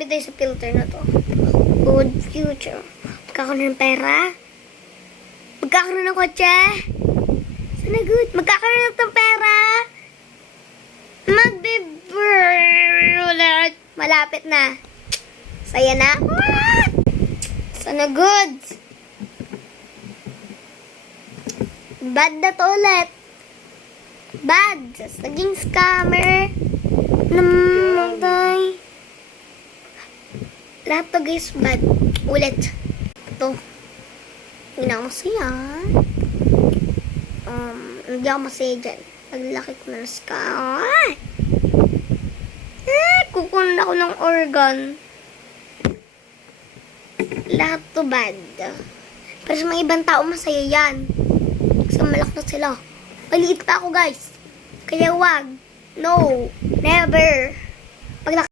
marami tayo sa filter na to. Good future. Magkakaroon ng pera. Magkakaroon ng kotse. Sana good. Magkakaroon ng pera. Magbibulat. Malapit na. Saya na. Sana good. Bad na to ulit. Bad. Naging scammer. Namatay. Lahat to guys, bad. Ulit. Ito. Hindi na ako masaya. Hindi ako masaya dyan. Paglaki ko na scam. Kukunan ako ng organ. Lahat to bad. Pero sa mga ibang tao, masaya yan. Kasi malak na sila. Maliit pa ako, guys. Kaya wag. No. Never.